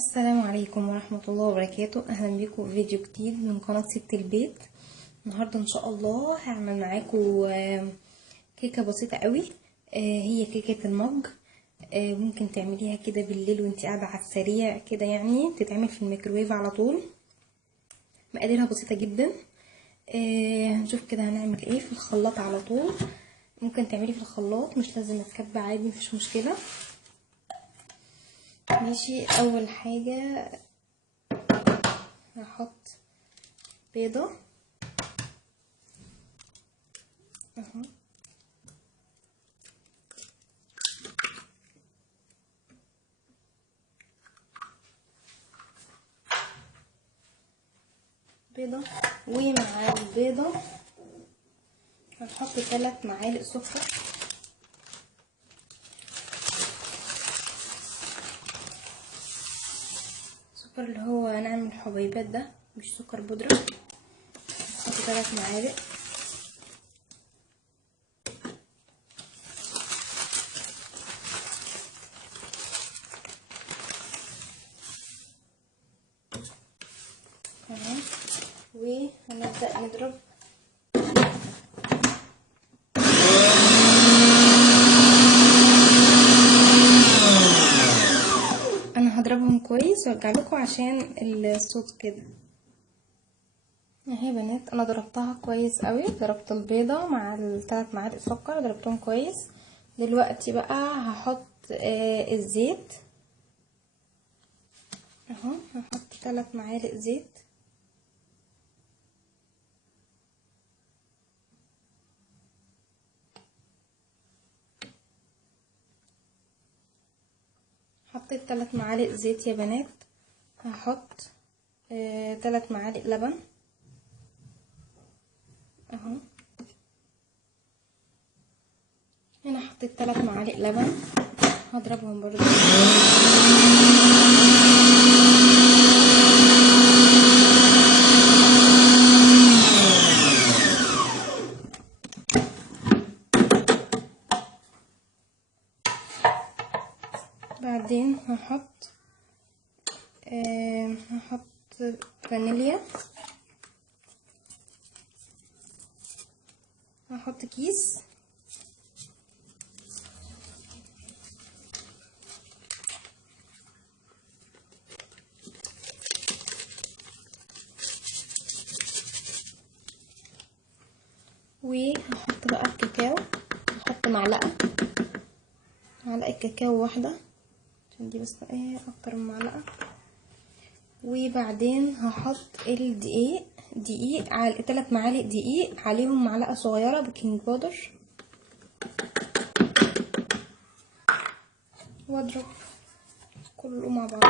السلام عليكم ورحمة الله وبركاته. اهلا بيكم في فيديو جديد من قناة ست البيت. النهاردة ان شاء الله هعمل معاكم كيكة بسيطة قوي. هي كيكة المج. ممكن تعمليها كده بالليل وانت قاعدة على السريع كده، يعني بتتعمل في الميكروويف على طول. مقاديرها بسيطة جدا. هنشوف كده هنعمل ايه في الخلاط على طول. ممكن تعملي في الخلاط، مش لازم تكب، عادي مفيش مشكلة. ماشي، اول حاجة هحط بيضة اهو، بيضة، ومع البيضة هنحط 3 معالق سكر. سكر اللي هو نعمل الحبيبات ده، مش سكر بودرة. نحط 3 معالق. تمام، وهنبدأ نضرب. انا هضربهم كويس وارجع لكم عشان الصوت كده. اهي يا بنات، انا ضربتها كويس قوي، ضربت البيضة مع ال3 معالق سكر، ضربتهم كويس. دلوقتي بقى هحط الزيت اهو، هحط 3 معالق زيت. حطيت 3 معالق زيت يا بنات. هحط 3 معالق لبن اهو. هنا حطيت 3 معالق لبن، هضربهم برضو. بعدين هحط فانيليا. هحط كيس. وهحط بقى الكاكاو، هحط معلقة كاكاو واحدة، عشان دي بس ايه اكتر من معلقة. وبعدين هحط دقيق على 3 معالق دقيق، عليهم معلقة صغيرة بيكنج باودر، واضرب كله مع بعض.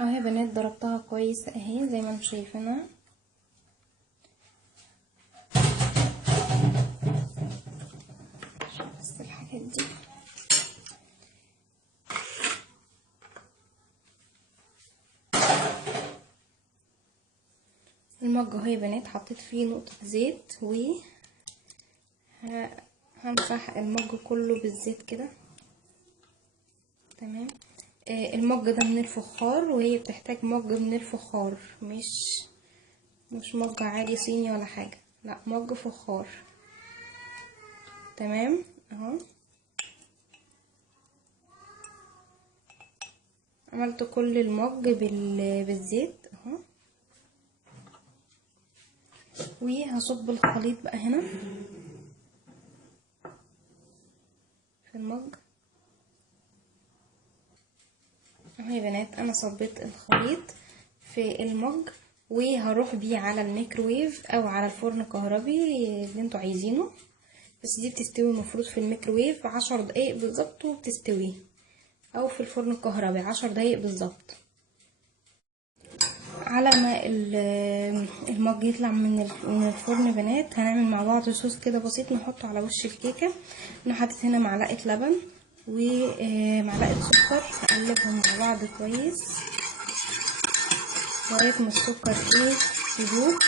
اهي يا بنات ضربتها كويس اهي زي ما انتم شايفينها. بس الحاجات دي المج اهو يا بنات، حطيت فيه نقطة زيت، و هنفح المج كله بالزيت كده. تمام. المج ده من الفخار، وهي بتحتاج مج من الفخار، مش مج عادي صيني ولا حاجة، لا مج فخار. تمام اهو، عملت كل المج بالزيت اهو. وهصب الخليط بقى هنا في المج اهو يا بنات. انا صبيت الخليط في المج، وهروح بيه على الميكروويف او على الفرن الكهربي اللي انتوا عايزينه. بس دي بتستوي المفروض في الميكروويف 10 دقايق بالظبط وبتستوي، او في الفرن الكهربي 10 دقايق بالظبط. على ما المج يطلع من الفرن بنات، هنعمل مع بعض صوص كده بسيط نحطه على وش الكيكه. انا حطيت هنا معلقه لبن ومعلقه سكر، هقلبهم مع بعض كويس لغايه ما السكر يدوب.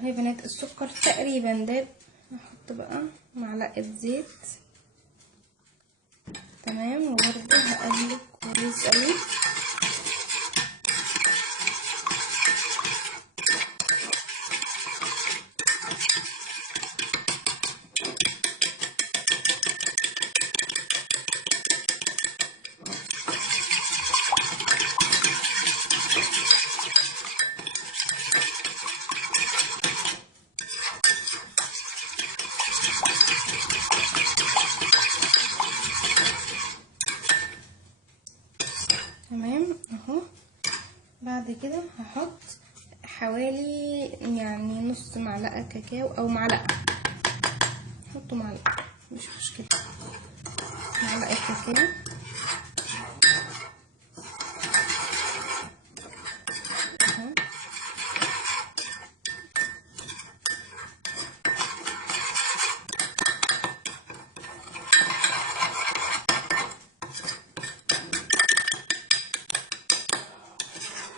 اهي يا بنات السكر تقريبا داب. هحط بقى معلقه زيت. تمام، وبرده هقلب كويس قوي. تمام اهو. بعد كده هحط حوالي يعني نص معلقه كاكاو او معلقه، حطوا معلقه مش مشكله، معلقه كاكاو. اهو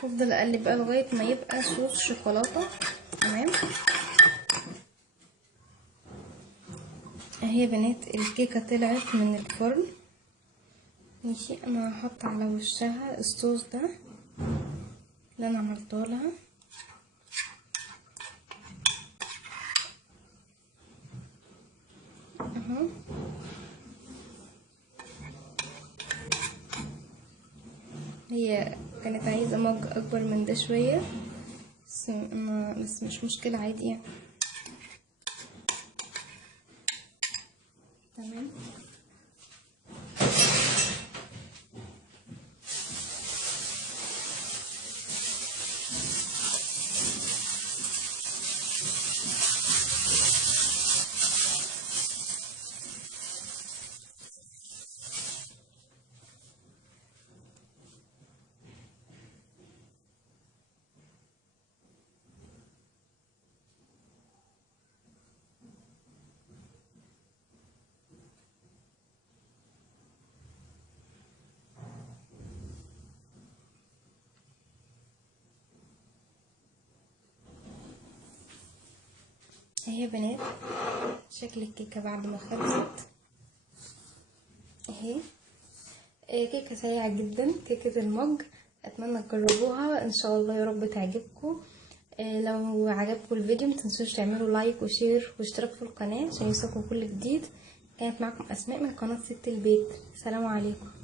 افضل اقلب بقى لغايه ما يبقى صوص شوكولاته. تمام اهي يا بنات الكيكه طلعت من الفرن. ماشي، انا هحط على وشها الصوص ده اللي انا عملته لها. اهو هي كانت عايزه مج اكبر من ده شويه، بس مش مشكله عادي يعني. تمام اهي يا بنات شكل الكيكه بعد ما خلصت اهي. كيكه سريعه جدا، كيكه المج. اتمنى تجربوها ان شاء الله، يا رب تعجبكم. لو عجبكم الفيديو متنسوش تعملوا لايك وشير واشتراك في القناه عشان يوصلكم كل جديد. كانت معكم اسماء من قناه ست البيت. سلام عليكم.